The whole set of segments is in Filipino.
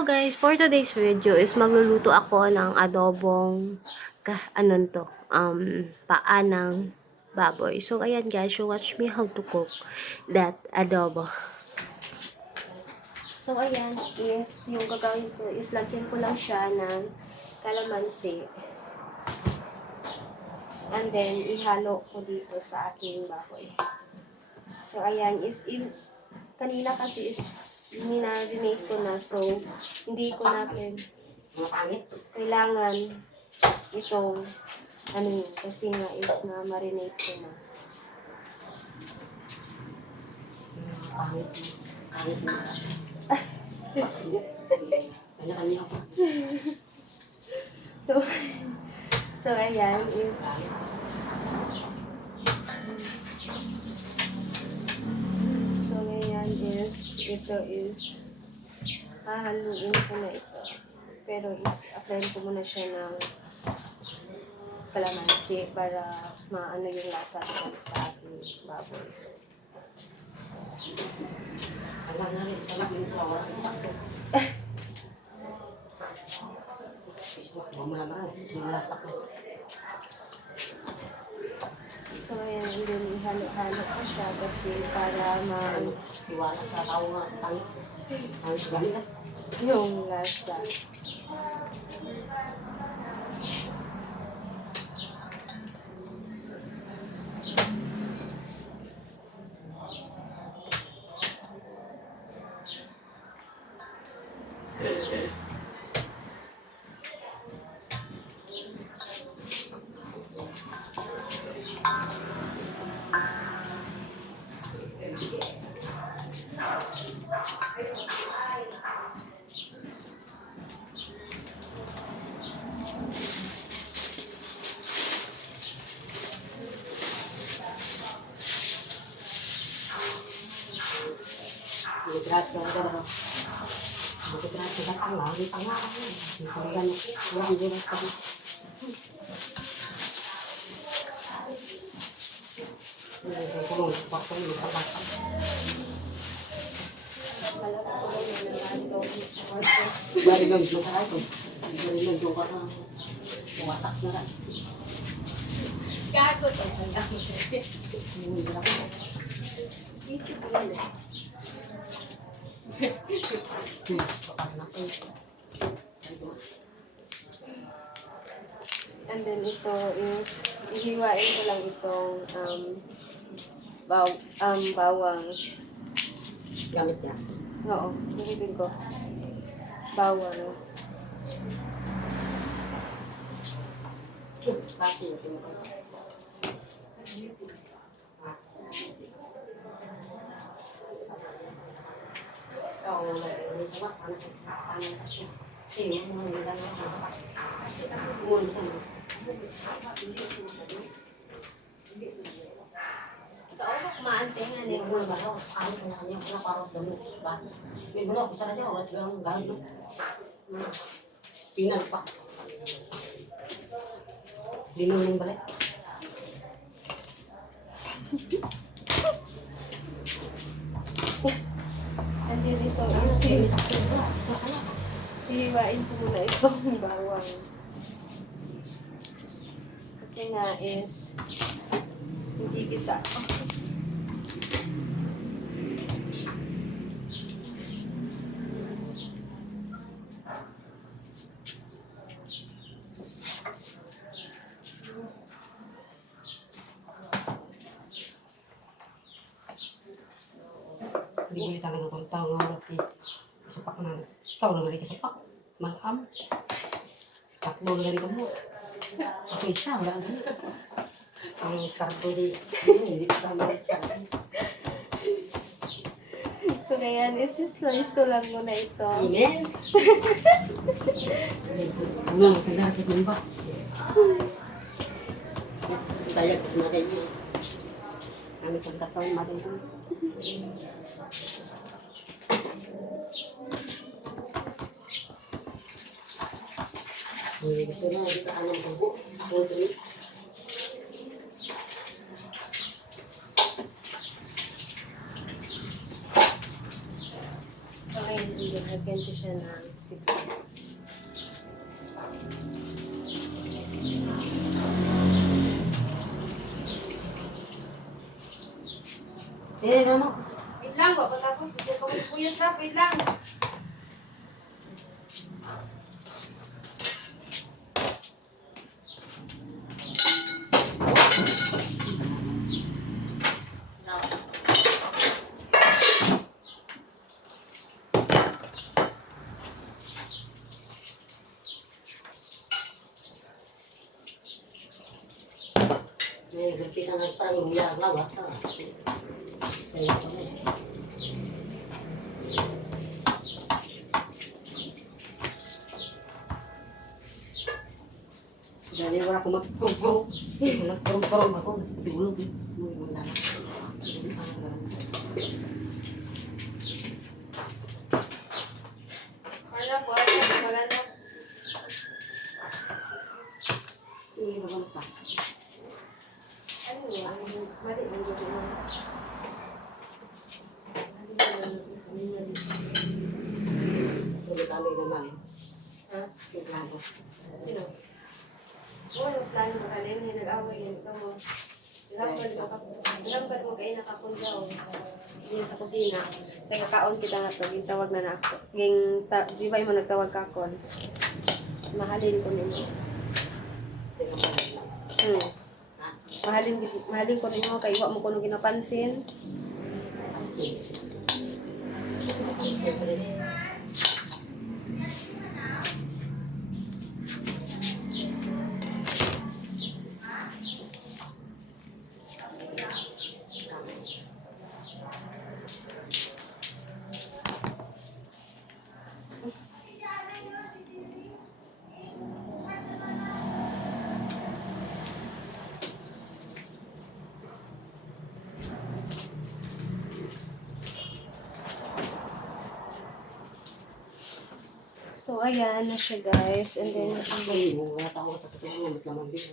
Hello guys, for today's video is magluluto ako ng adobong paa ng baboy. So ayan guys, you watch me how to cook that adobo. So ayan is yung gagawin ko is lagyan ko lang siya ng kalamansi. And then ihalo ko dito sa aking baboy. So ayan is kanina kasi is minarinate ko na, so hindi ko natin kailangan itong kasi nga is na marinate ko na. so ayan is ito is hahaluin ko na ito. Pero apply ko muna siya ng kalamansi para maano yung lasa sa ating baboy. So ayan, and then ihalo-halo ko siya kasi para iwala sa tao nga tayo. yung lasa. Barilog, masarap ito. Barilog yung parang wasak na lang. Gago to. Isip yun eh. And then ito is ihiwain ko lang itong bawang. Gamit niya. Oo, nilibig ko. Bawang. Kasi yung pinukon. Maantingan eh. Pinag pa. Linong yung balik. And then ito is hihiwain ko muna itong bawang. Kasi nga is hindi gisa. Hindi talaga kung tao nga wala sapak na. Ikaw lang rin sapak. Malakam. Tatlo lang rin mo. Ako isa, wala ang ganito. Ang sardo di, hindi pa tama siya. So ngayon, isi-slice ko lang muna ito. Amen. Ano, sagara sa tumba. Dayag sa matay niya. Kami pagkataon matay ko. Gusto na, hindi ka anong bubo. So ngayon, ilagyan ko siya ng Sige. Ano? Wait lang, wag tapos. Hindi ko puyos na. Wait lang. Gumpitan ng parang umiyak na ba? Kaya kami. Dali wala akong magpapong. Nagpapong ako. Tulog eh. Wala na. Wala po. Wala na. Hindi naman pa. Ano yan? Mali. Tulog kami naman eh. Ha? Tiglado. Sino? Oo, yung plano mo kanina. Nag-away yun. Ikaw mo. Nagambad mo kayo nakapundaw. Diyan sa kusina. Nagkakaon kita na to. Gintawag na ako. Di ba mo nagtawag ka kon? Mahalin ko ninyo. Mahalin ko ninyo. Kaya iwa mo ko nung ginapansin. Siyempre. So, ayan na siya guys. And then, Wala tao sa tutulong. Ba't naman din?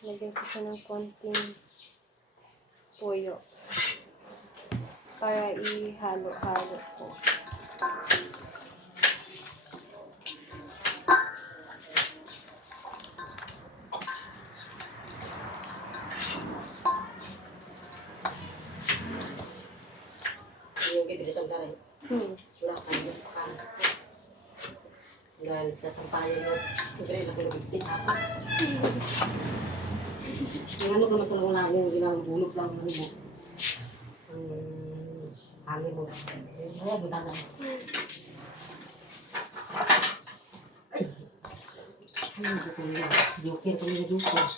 lagyan ko siya ng konting puyo. Para ihalo-halo ko. Yung kitilisang taray. Wala ka nyo. Dahil sa sampayan mo, hindi na pinagpipit ako. Yung ano ka matulong na yung ginabulog lang ng mo. Ang hangin mo. Kaya buta na. Ay! Ano ko nila? Joker kami na joker.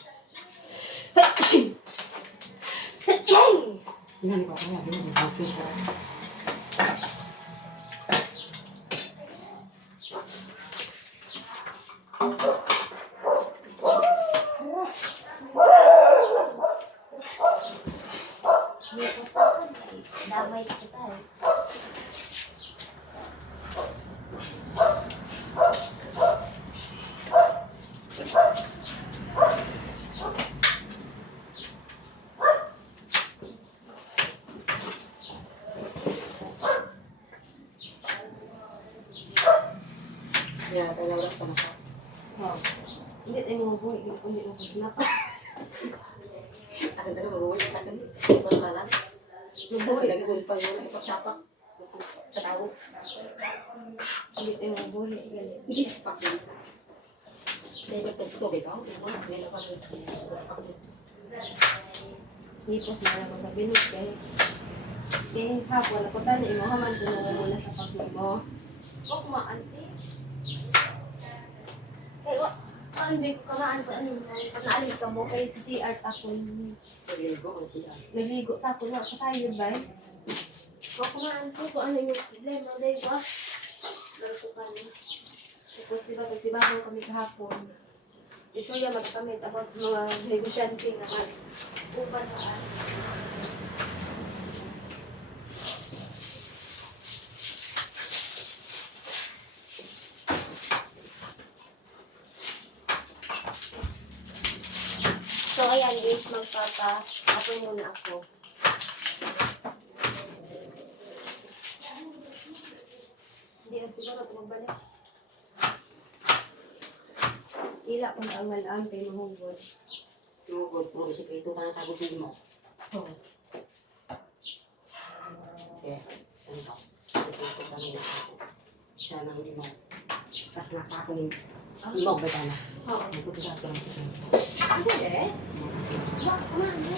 Sinani ko kaya, joker ko. Damay kita eh. Kaya talaga ka na sa. Hindi tayo mga buhay. Hindi mo ko sinapa. Akin talaga mabuhay sa akin. Ipon ka lang. Mabuhay lagi mo pa yun. Ipagsapak. Sa tao. Hindi tayo mga buhay. Yes, pak din. Dahil magpagsi ko, beka. Ipon, nila pa rin. Hipos na lang ko sa binod kay hapon ako tala imo haman tulungan mo na sa pagmo. Huwag kumaante. Kay hindi ko kamaan ko ano naalig ka mo kay sa CR ako. Nagligo ko siya. Nagligo ta ko na kasayod ba? Huwag kumaante ko ano yung problema dahil ba? Lalko ka na. Tapos diba pagsibabaw kami kahapon. Gusto niya mag-comment about sa mga negosyante na upan na So, ayan guys, magpapa-apoy muna ako. Hindi Yan, siguro ito magbalik. Ila kung ang malaan kay mahugod. Mahugod, puro sikreto ka ng tagubin mo. Oo. Okay, ganito. Sikreto ka ng siya nang limog. Tapos nakakong limog ba na? Oo. Nagputigat ka ng sikreto. Hindi eh. Wak, ano?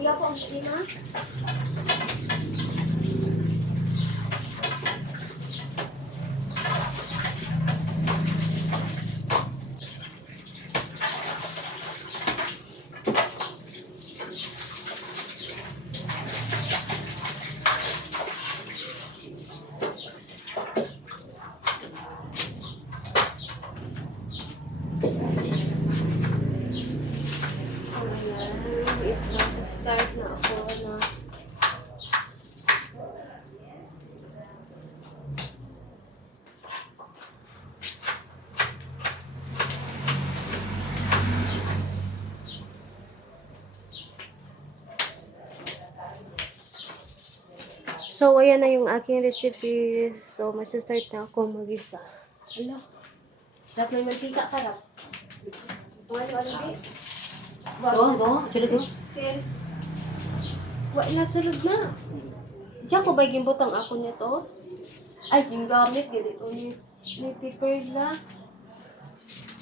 Iya po ang lima. Ayan, is start na ako na so, ayan na yung aking recipe. So, masastart na ako mag-isa. Ala. Dapat may mantika ka daw. Ano, di? Oo, sulit mo. Sin. Wala tulog na. Diyan ko ba gimbutang ako nito? Ay, yung gamit. Ganito ni Perla.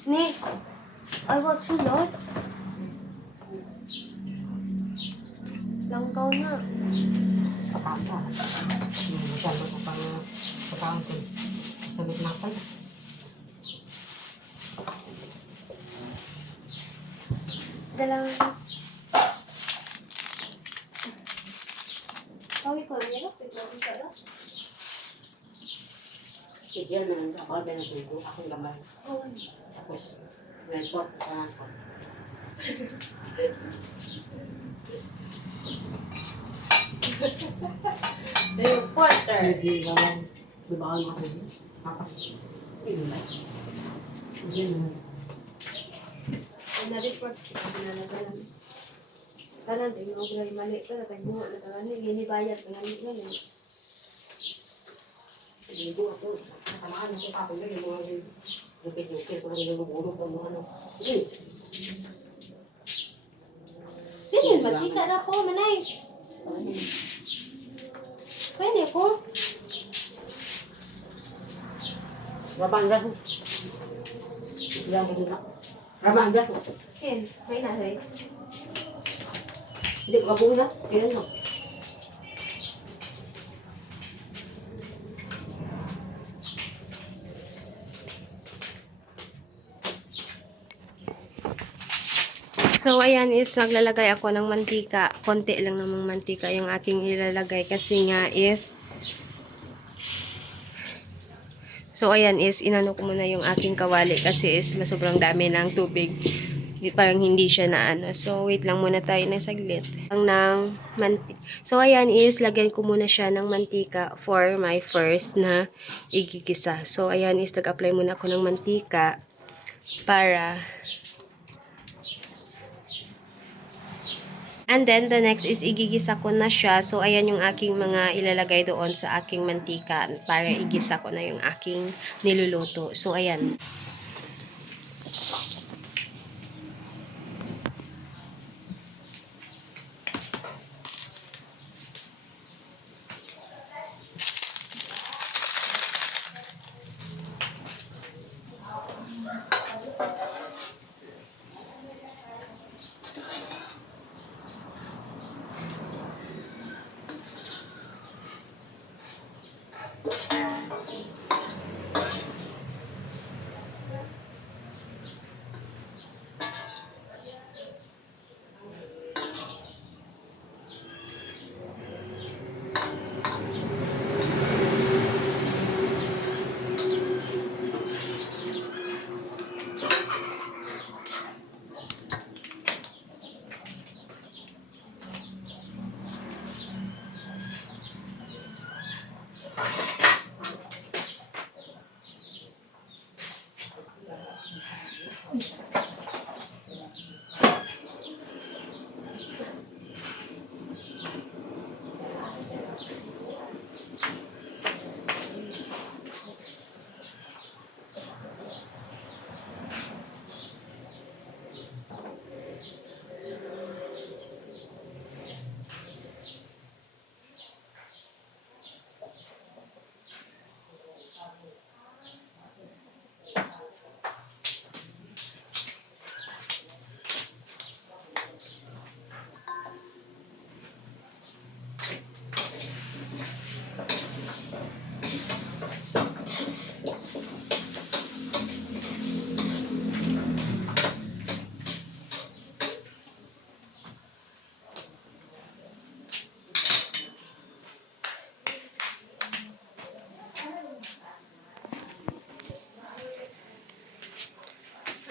Ni. Ay, wag sulot. Langkaw na. Kapasa. Masyado ko pang pagkaon ko. Salit na pala. Dalang. Kawin ko na yan. Siguro ko sa Sige na, ako ba na tugo. Ako laman. Oh. Tapos, report ko na ako. The reporter. Hindi naman. Bibawal mo ako yun. Tapos, yun na. Yun na. Na-report ko na nagalan. Tanan, tingnan ko na mali ka. Tagbuha na tanan. Ginibayad na nga nila. Ligo ako. Nakamaan ako pa ako yun. Yung mga lupit-lupit. Kung ano yung lubulong. Kung ano. Yun. Ganyan, magkita na po, manay. Pwede po. Rabangga ko. Ilang ko na. Rabangga ko. Sin, may nasay. Hindi ko kabuo na. Kailan mo? So, ayan is, naglalagay ako ng mantika. Konti lang namang mantika yung aking ilalagay kasi nga is, so, ayan is, inano ko muna yung aking kawali kasi is, sobrang dami ng tubig. Parang hindi siya na ano. So, wait lang muna tayo ng saglit. So, ayan is, lagyan ko muna siya ng mantika for my first na igigisa. So, ayan is, nag-apply muna ako ng mantika para... And then, the next is igigisa ko na siya. So, ayan yung aking mga ilalagay doon sa aking mantika para igisa ko na yung aking niluluto. So, ayan.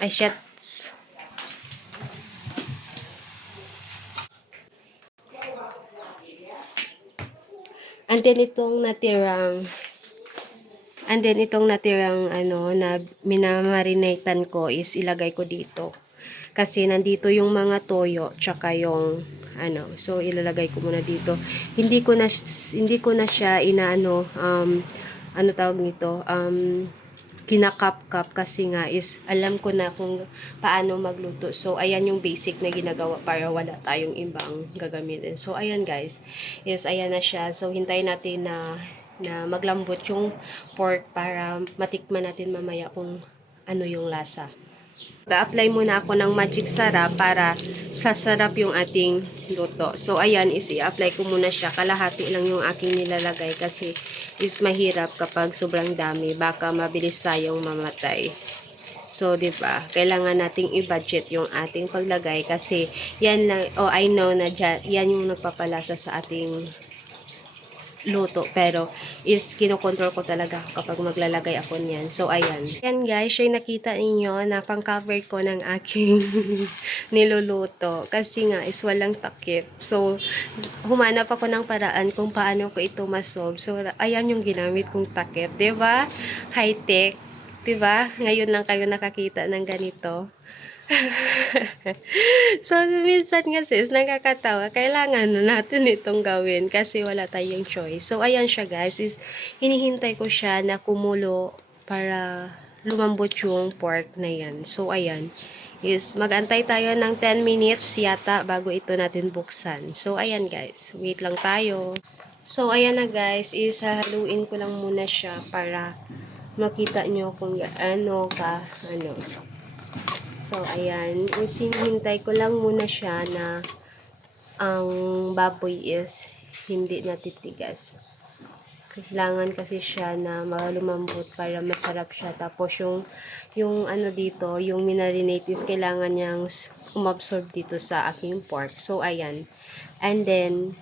Ay, shit. And then itong natirang ano na minamarinatan ko is ilagay ko dito. Kasi nandito yung mga toyo tsaka yung ano. So ilalagay ko muna dito. Hindi ko na siya inaano ano tawag nito kinakap-kap kasi nga is alam ko na kung paano magluto. So ayan yung basic na ginagawa para wala tayong ibang gagamitin. So ayan guys, is ayan na siya. So hintayin natin na maglambot yung pork para matikman natin mamaya kung ano yung lasa. Ga-apply muna ako ng magic sarap para sasarap yung ating luto. So, ayan, is i-apply ko muna siya. Kalahati lang yung aking nilalagay kasi is mahirap kapag sobrang dami. Baka mabilis tayong mamatay. So, 'di ba? Kailangan nating i-budget yung ating paglagay kasi yan lang, I know na yan yung nagpapalasa sa ating luto, pero is kinokontrol ko talaga kapag maglalagay ako niyan. So ayan. Yan guys, yung nakita ninyo na pang-cover ko ng aking niluluto kasi nga is walang takip. So humanap ako ng paraan kung paano ko ito masolve. So ayan yung ginamit kong takip, 'di ba? High-tech, 'di ba? Ngayon lang kayo nakakita ng ganito. So, minsan kasi is nakakatawa. Kailangan na natin itong gawin kasi wala tayong choice. So, ayan siya guys. Is, hinihintay ko siya na kumulo para lumambot yung pork na yan. So, ayan. Is, mag-antay tayo ng 10 minutes yata bago ito natin buksan. So, ayan guys. Wait lang tayo. So, ayan na guys. Is, haluin ko lang muna siya para makita nyo kung gaano ka, So, ayan. Hinihintay ko lang muna siya na ang baboy is hindi natitigas. Kailangan kasi siya na malumambot para masarap siya. Tapos yung ano dito, yung marinate is kailangan niyang umabsorb dito sa aking pork. So, ayan. And then,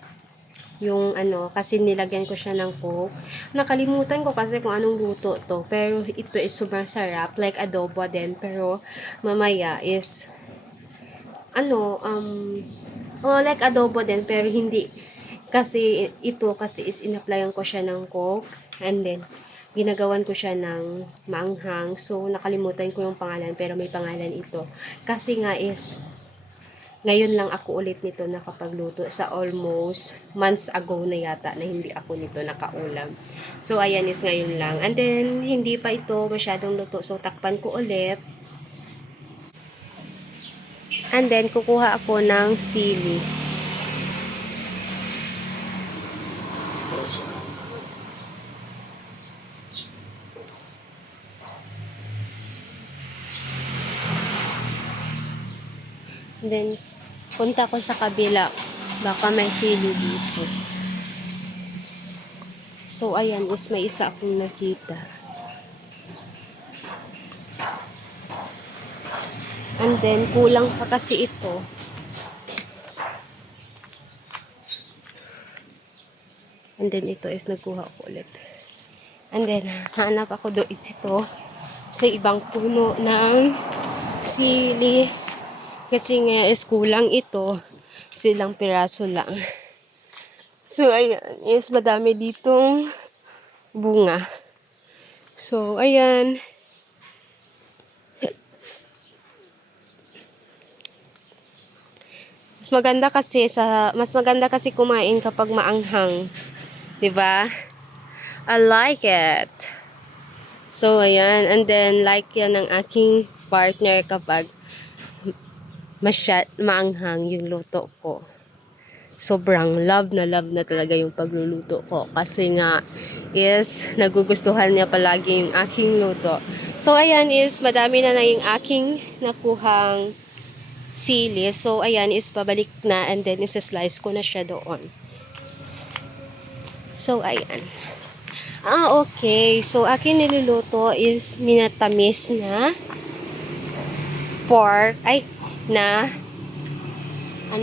yung ano, kasi nilagyan ko siya ng coke. Nakalimutan ko kasi kung anong luto to. Pero ito is sobrang sarap. Like adobo din. Pero mamaya is like adobo din. Pero hindi. Kasi ito kasi is in-applyan ko siya ng coke. And then, ginagawan ko siya ng maanghang. So, nakalimutan ko yung pangalan. Pero may pangalan ito. Kasi nga is ngayon lang ako ulit nito nakapagluto sa almost months ago na yata na hindi ako nito nakaulam. So, ayan is ngayon lang. And then, hindi pa ito masyadong luto. So, takpan ko ulit. And then, kukuha ako ng sili. And then, punta ko sa kabila. Baka may sili dito. So, ayan is may isa akong nakita. And then, kulang pa kasi ito. And then, ito is nagkuha ko ulit. And then, hanap ako doon ito sa ibang puno ng sili. Kasi nga is kulang ito. Silang piraso lang. So, ayan. Is madami ditong bunga. So, ayan. Mas maganda kasi kumain kapag maanghang. 'Di ba? I like it. So, ayan. And then, like yan ng aking partner kapag maanghang yung luto ko. Sobrang love na talaga yung pagluluto ko. Kasi nga, is nagugustuhan niya palagi yung aking luto. So, ayan is, madami na yung aking nakuhang sili. So, ayan is, pabalik na and then isa-slice ko na siya doon. So, ayan. Okay. So, aking niluluto is minatamis na pork.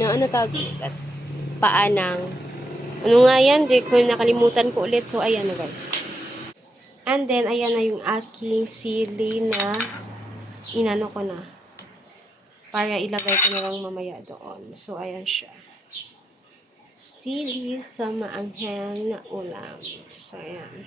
Ano tawag? Paa ng, ano nga yan? Di ko nakalimutan ko ulit. So, ayan na guys. And then, ayan na yung aking sili na inano ko na. Para ilagay ko na lang mamaya doon. So, ayan siya. Sili sa maanghang na ulam. So, ayan.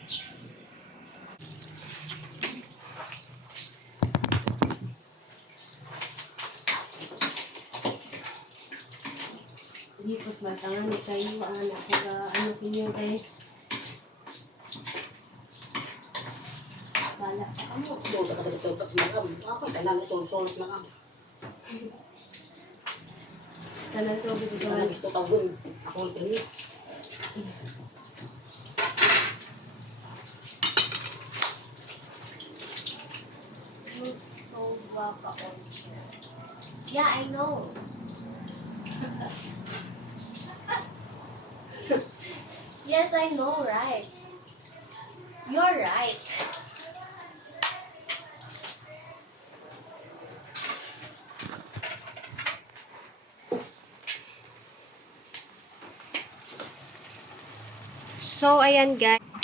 Hipos matangan ni kayo anak ko ano kinyo kay wala pa kamo. Doon ka talaga magam. Ako, tanan na tulong-tulong magam. Tanan to bigyan Tanan gusto tawon. Ako ang pinili. you so baka also. Yeah, I know. Yes, I know, right? You're right. So, ayan guys.